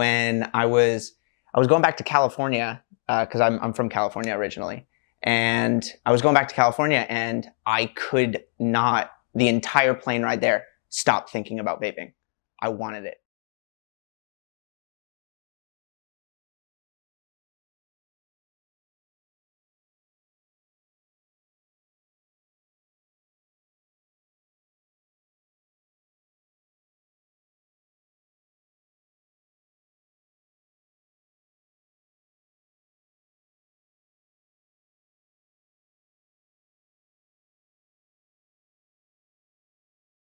when I was going back to California because I'm from California originally, and I was going back to California, and I could not the entire plane ride there stop thinking about vaping. I wanted it.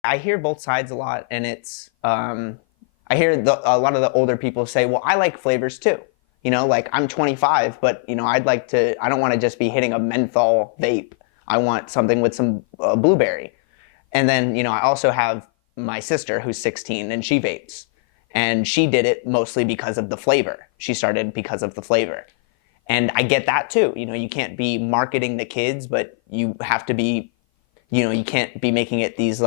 I hear both sides a lot, and I hear a lot of the older people say, "Well, I like flavors too." You know, like I'm 25, but I don't want to just be hitting a menthol vape. I want something with some blueberry. And then, I also have my sister who's 16 and she vapes. And she did it mostly because of the flavor. She started because of the flavor. And I get that too. You can't be marketing the kids, but you have to be, you can't be making it these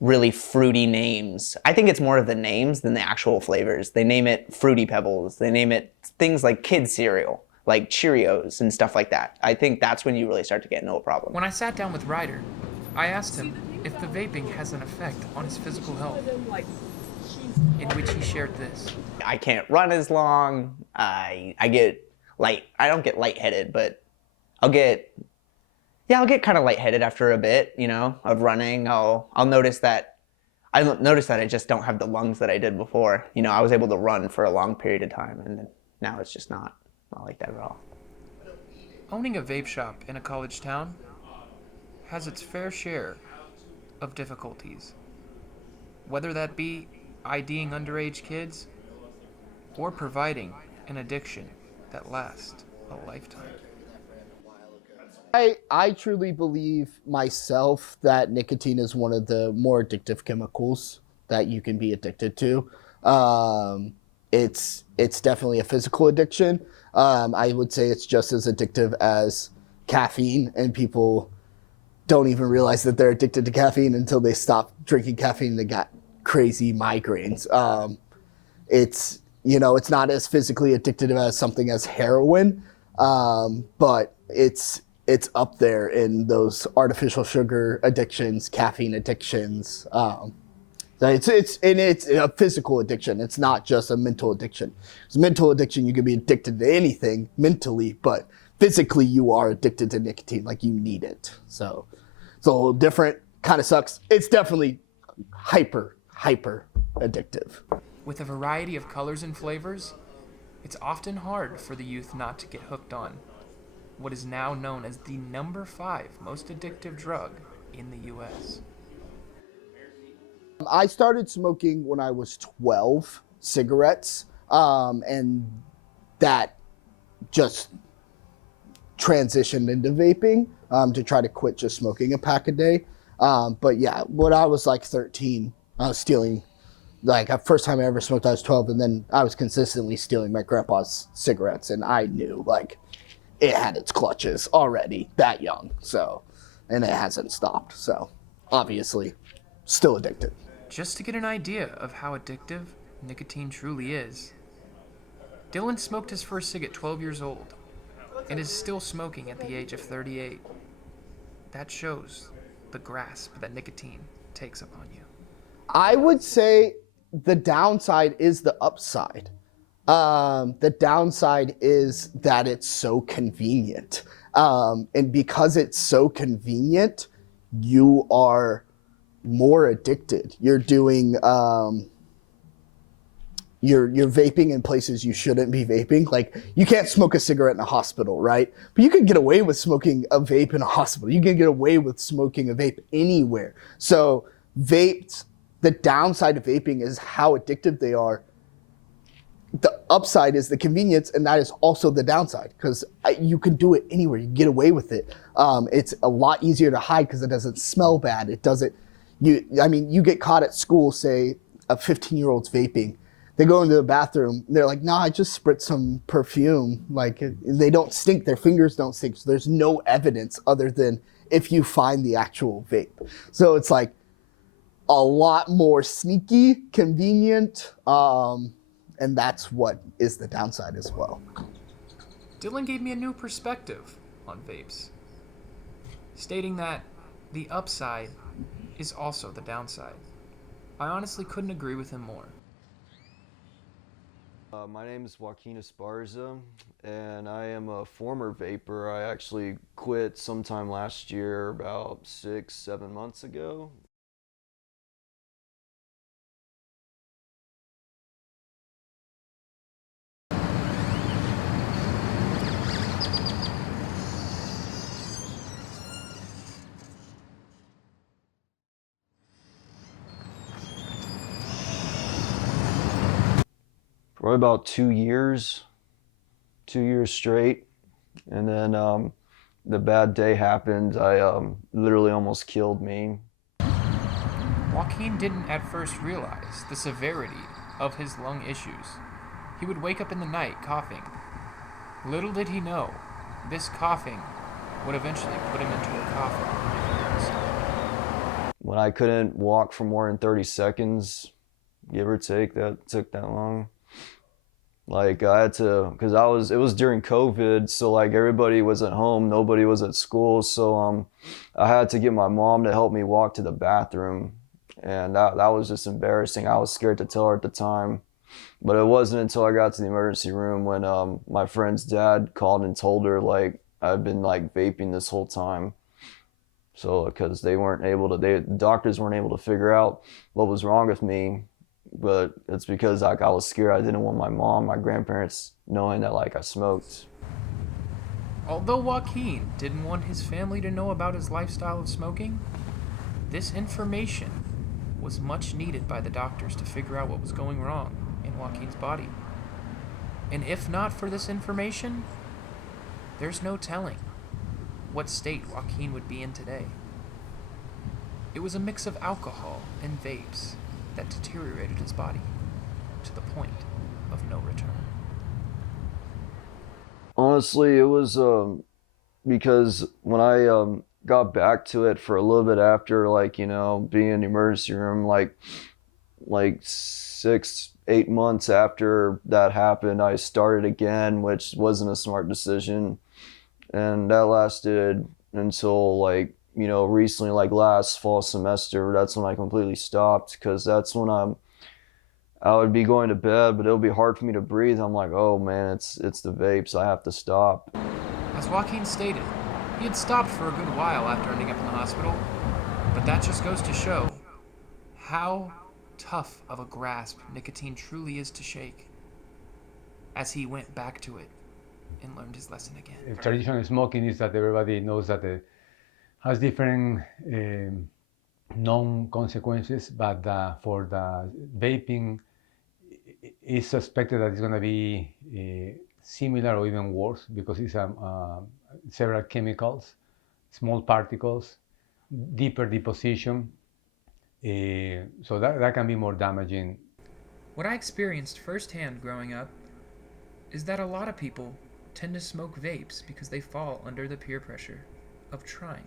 really fruity names. I think it's more of the names than the actual flavors. They name it Fruity Pebbles. They name it things like kids cereal, like Cheerios and stuff like that. I think that's when you really start to get into a problem. When I sat down with Ryder, I asked him if the vaping has an effect on his physical health, in which he shared this. I can't run as long. I get I don't get lightheaded, but I'll get kind of lightheaded after a bit, of running. I'll notice that I just don't have the lungs that I did before. I was able to run for a long period of time, and now it's just not like that at all. Owning a vape shop in a college town has its fair share of difficulties, whether that be IDing underage kids or providing an addiction that lasts a lifetime. I truly believe myself that nicotine is one of the more addictive chemicals that you can be addicted to. It's definitely a physical addiction. I would say it's just as addictive as caffeine, and people don't even realize that they're addicted to caffeine until they stop drinking caffeine and they got crazy migraines. It's not as physically addictive as something as heroin, but it's up there in those artificial sugar addictions, caffeine addictions. It's a physical addiction. It's not just a mental addiction. It's mental addiction. You can be addicted to anything mentally, but physically you are addicted to nicotine. Like, you need it. So it's a little different. Kind of sucks. It's definitely hyper addictive. With a variety of colors and flavors, it's often hard for the youth not to get hooked on what is now known as the number 5 most addictive drug in the U.S. I started smoking when I was 12, cigarettes, and that just transitioned into vaping to try to quit just smoking a pack a day. But yeah, when I was like 13, I was stealing. The first time I ever smoked, I was 12, and then I was consistently stealing my grandpa's cigarettes, and I knew it had its clutches already that young, and it hasn't stopped. So obviously, still addicted. Just to get an idea of how addictive nicotine truly is, Dylan smoked his first cig at 12 years old and is still smoking at the age of 38. That shows the grasp that nicotine takes upon you. I would say the downside is the upside. The downside is that it's so convenient. And because it's so convenient, you are more addicted. You're doing, you're vaping in places you shouldn't be vaping. Like, you can't smoke a cigarette in a hospital, right? But you can get away with smoking a vape in a hospital. You can get away with smoking a vape anywhere. So vapes, the downside of vaping is how addictive they are. The upside is the convenience, and that is also the downside, because you can do it anywhere. You can get away with it. It's a lot easier to hide because it doesn't smell bad. It doesn't. You get caught at school, say a 15-year-old's vaping. They go into the bathroom. They're like, "No, I just spritz some perfume." Like, they don't stink. Their fingers don't stink. So there's no evidence other than if you find the actual vape. So it's like, a lot more sneaky, convenient, and that's what is the downside as well. Dylan gave me a new perspective on vapes, stating that the upside is also the downside. I honestly couldn't agree with him more. My name is Joaquin Esparza, and I am a former vapor. I actually quit sometime last year, about 6-7 months ago. Probably about 2 years straight, and then the bad day happened. I literally almost killed me. Joaquin didn't at first realize the severity of his lung issues. He would wake up in the night coughing. Little did he know, this coughing would eventually put him into a coffin. When I couldn't walk for more than 30 seconds, give or take, that took that long. Like I had to, it was during COVID, so like everybody was at home, nobody was at school, so I had to get my mom to help me walk to the bathroom, and that was just embarrassing. I was scared to tell her at the time, but it wasn't until I got to the emergency room when my friend's dad called and told her like I'd been like vaping this whole time. So because the doctors weren't able to figure out what was wrong with me. But it's because like I was scared. I didn't want my mom, my grandparents knowing that like I smoked. Although Joaquin didn't want his family to know about his lifestyle of smoking, this information was much needed by the doctors to figure out what was going wrong in Joaquin's body. And if not for this information, there's no telling what state Joaquin would be in today. It was a mix of alcohol and vapes that deteriorated his body to the point of no return. Honestly, it was because when I got back to it for a little bit after, like, you know, being in the emergency room, like 6-8 months after that happened, I started again, which wasn't a smart decision, and that lasted until like, you know, recently, like last fall semester. That's when I completely stopped, because that's when I would be going to bed, but it'll be hard for me to breathe. I'm like, oh man, it's the vapes. I have to stop. As Joaquin stated, he had stopped for a good while after ending up in the hospital, but that just goes to show how tough of a grasp nicotine truly is to shake, as he went back to it and learned his lesson again. Traditional smoking is that everybody knows that it has different known consequences, but for the vaping, it's suspected that it's going to be similar or even worse, because it's several chemicals, small particles, deeper deposition, so that can be more damaging. What I experienced firsthand growing up is that a lot of people tend to smoke vapes because they fall under the peer pressure of trying.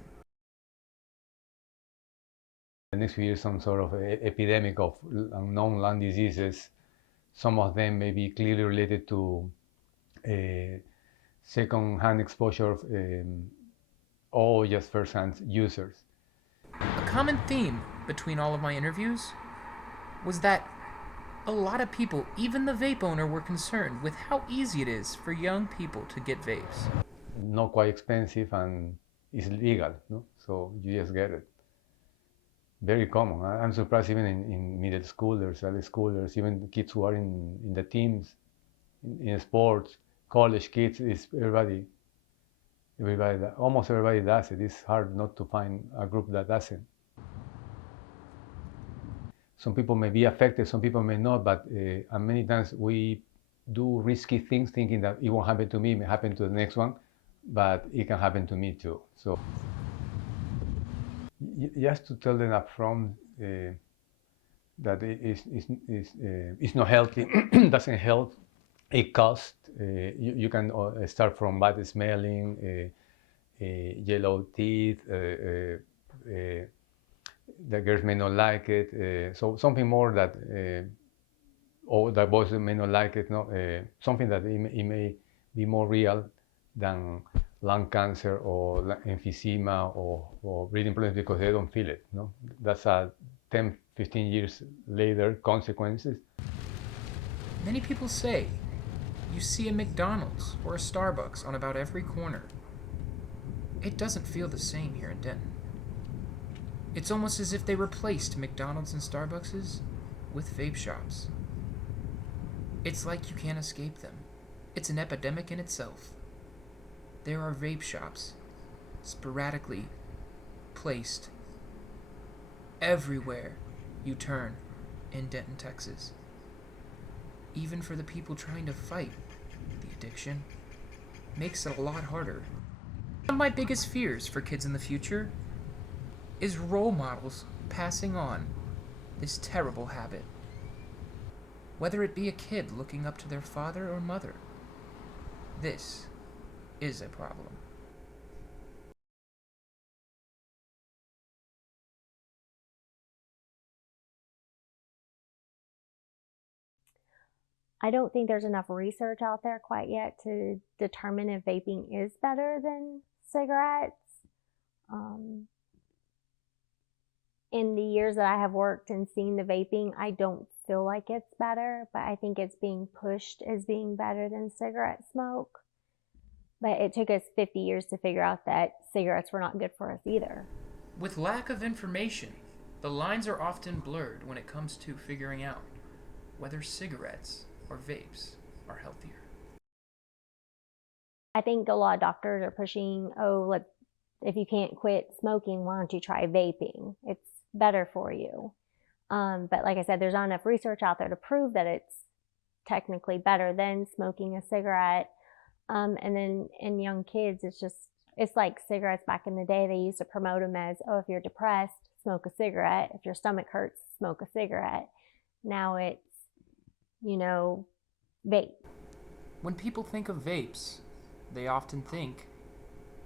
The next few years, some sort of epidemic of unknown lung diseases. Some of them may be clearly related to second-hand exposure or just first-hand users. A common theme between all of my interviews was that a lot of people, even the vape owner, were concerned with how easy it is for young people to get vapes. Not quite expensive, and it's legal, no? So you just get it. Very common. I'm surprised even in middle schoolers, early schoolers, even kids who are in the teams, in sports, college kids, almost everybody does it. It's hard not to find a group that doesn't. Some people may be affected, some people may not, but and many times we do risky things thinking that it won't happen to me, it may happen to the next one, but it can happen to me too. So just to tell them up front that it's not healthy, doesn't help, it costs. You can start from bad smelling, yellow teeth, the girls may not like it. So something more that, or the boys may not like it. No, something that it may be more real than lung cancer or emphysema or breathing problems because they don't feel it. No, that's a 10, 15 years later consequences. Many people say you see a McDonald's or a Starbucks on about every corner. It doesn't feel the same here in Denton. It's almost as if they replaced McDonald's and Starbucks with vape shops. It's like you can't escape them. It's an epidemic in itself. There are vape shops sporadically placed everywhere you turn in Denton, Texas. Even for the people trying to fight the addiction, makes it a lot harder. One of my biggest fears for kids in the future is role models passing on this terrible habit. Whether it be a kid looking up to their father or mother, this is a problem. I don't think there's enough research out there quite yet to determine if vaping is better than cigarettes. In the years that I have worked and seen the vaping, I don't feel like it's better, but I think it's being pushed as being better than cigarette smoke. But it took us 50 years to figure out that cigarettes were not good for us either. With lack of information, the lines are often blurred when it comes to figuring out whether cigarettes or vapes are healthier. I think a lot of doctors are pushing, if you can't quit smoking, why don't you try vaping? It's better for you. But like I said, there's not enough research out there to prove that it's technically better than smoking a cigarette. And then in young kids, it's like cigarettes back in the day. They used to promote them as, if you're depressed, smoke a cigarette. If your stomach hurts, smoke a cigarette. Now it's, vape. When people think of vapes, they often think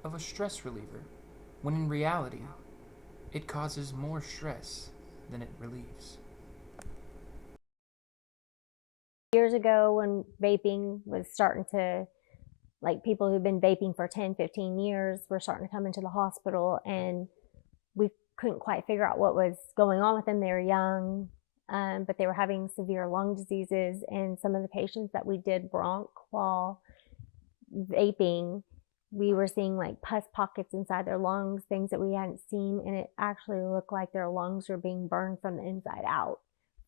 of a stress reliever, when in reality, it causes more stress than it relieves. Years ago, when vaping was starting to, people who've been vaping for 10, 15 years were starting to come into the hospital, and we couldn't quite figure out what was going on with them. They were young, but they were having severe lung diseases, and some of the patients that we did bronch while vaping, we were seeing pus pockets inside their lungs, things that we hadn't seen, and it actually looked like their lungs were being burned from the inside out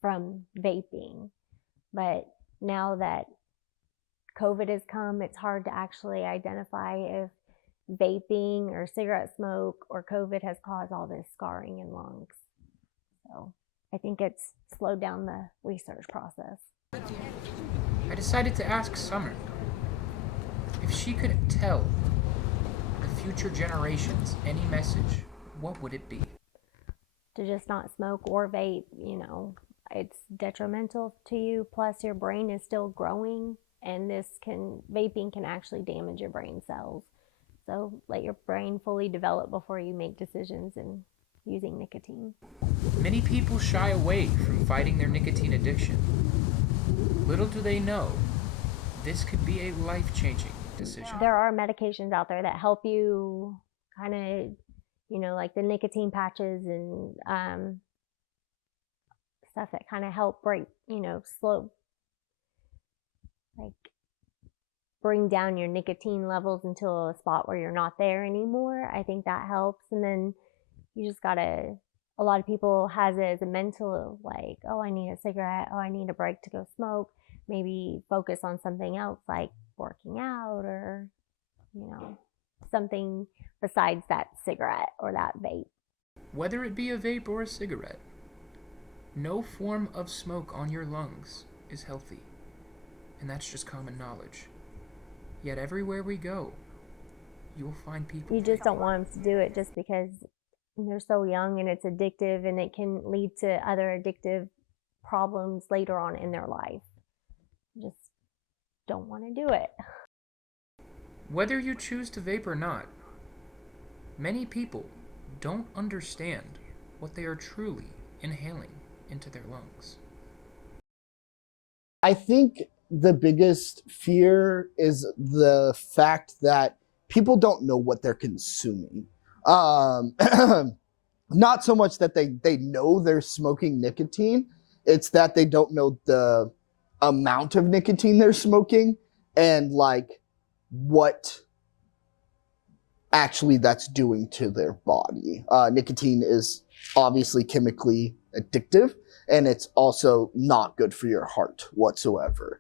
from vaping. But now that COVID has come, it's hard to actually identify if vaping or cigarette smoke or COVID has caused all this scarring in lungs. So I think it's slowed down the research process. I decided to ask Summer if she could tell the future generations any message, what would it be? To just not smoke or vape, it's detrimental to you. Plus your brain is still growing, and vaping can actually damage your brain cells. So let your brain fully develop before you make decisions in using nicotine. Many people shy away from fighting their nicotine addiction. Little do they know, this could be a life-changing decision. There are medications out there that help you kind of, like the nicotine patches and stuff that kind of help break, bring down your nicotine levels until a spot where you're not there anymore. I think that helps. And then you just gotta, a lot of people has it as a mental, I need a cigarette, I need a break to go smoke. Maybe focus on something else like working out or, something besides that cigarette or that vape. Whether it be a vape or a cigarette, no form of smoke on your lungs is healthy. And that's just common knowledge. Yet everywhere we go, you will find people. You just don't want them to do it just because they're so young and it's addictive, and it can lead to other addictive problems later on in their life. Just don't want to do it. Whether you choose to vape or not, many people don't understand what they are truly inhaling into their lungs. I think the biggest fear is the fact that people don't know what they're consuming. Not so much that they know they're smoking nicotine, it's that they don't know the amount of nicotine they're smoking and like what actually that's doing to their body. Nicotine is obviously chemically addictive, and it's also not good for your heart whatsoever.